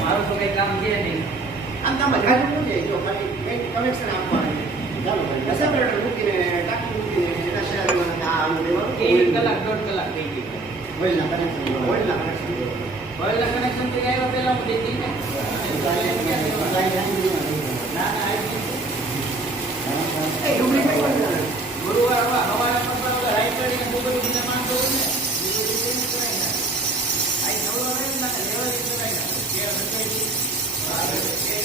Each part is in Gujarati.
મારું તો કઈ કામ છે નહીં. આમ કામ કનેક્શન આપવાનું ચાલુ કરી સેપરેટર મૂકીને ટાંકી મૂકીને એના શેરમાં આ આનું દેવાનું 1 કલાક 1.5 કલાક થઈ ગઈ. ઓઇલના કનેક્શન તો આવ્યા પહેલા હું દેખી ને ગુરુવાર હવાના પપ્પા રાઈટ કરીને મોબાઈલ ઉઠીને માંગતો હોય ને આ નવરો રહે ને લેવલ કરાય ને કે હકઈ આગળ કે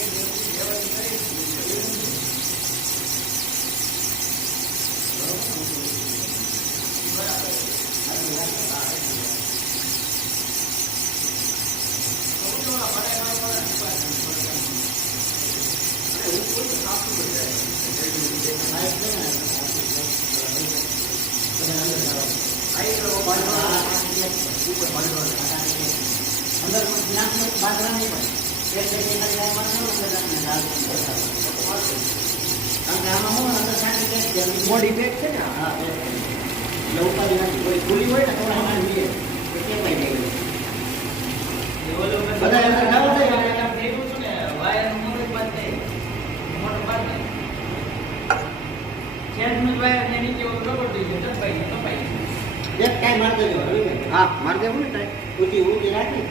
લેવલ કરી મોડી પેક છે ને હા ઉપાડી નાખી કોઈ ખુલ્લી હોય ને તો હા માર દેવું ને ઊંચી રાખી